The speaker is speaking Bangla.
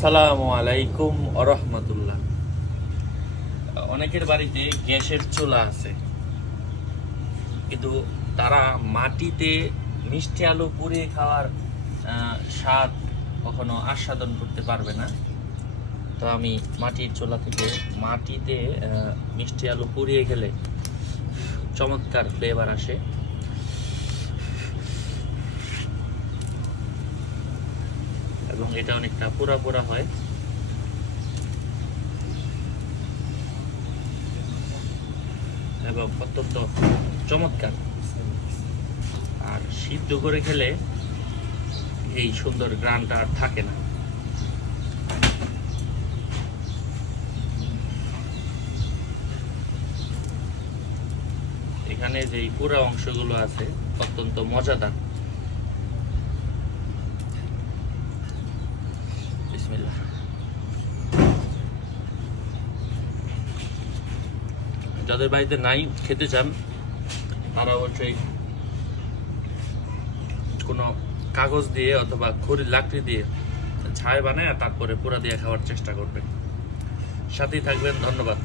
আসসালামু আলাইকুম আরহামাতুল্লাহ। অনেকের বাড়িতে গ্যাসের চুলা আছে, কিন্তু তারা মাটিতে মিষ্টি আলু পুড়িয়ে খাওয়ার স্বাদ কখনো আস্বাদন করতে পারবে না। তো আমি মাটির চুলা থেকে মাটিতে মিষ্টি আলু পুড়িয়ে খেলে চমৎকার ফ্লেভার আসে এবং এটা অনেকটা পোড়া পোড়া হয় এবং অত্যন্ত চমৎকার। আর সিদ্ধ করে খেলে এই সুন্দর গ্রানটা আর থাকে না। এখানে যে পুরা অংশগুলো আছে অত্যন্ত মজাদার। বিসমিল্লাহ। যাদের বাড়িতে নাই খেতে চান তারা অবশ্যই কোনো কাগজ দিয়ে অথবা খড়ির লাকড়ি দিয়ে ছাই বানায় তারপরে পোড়া দিয়ে খাওয়ার চেষ্টা করবেন। সাথেই থাকবেন। ধন্যবাদ।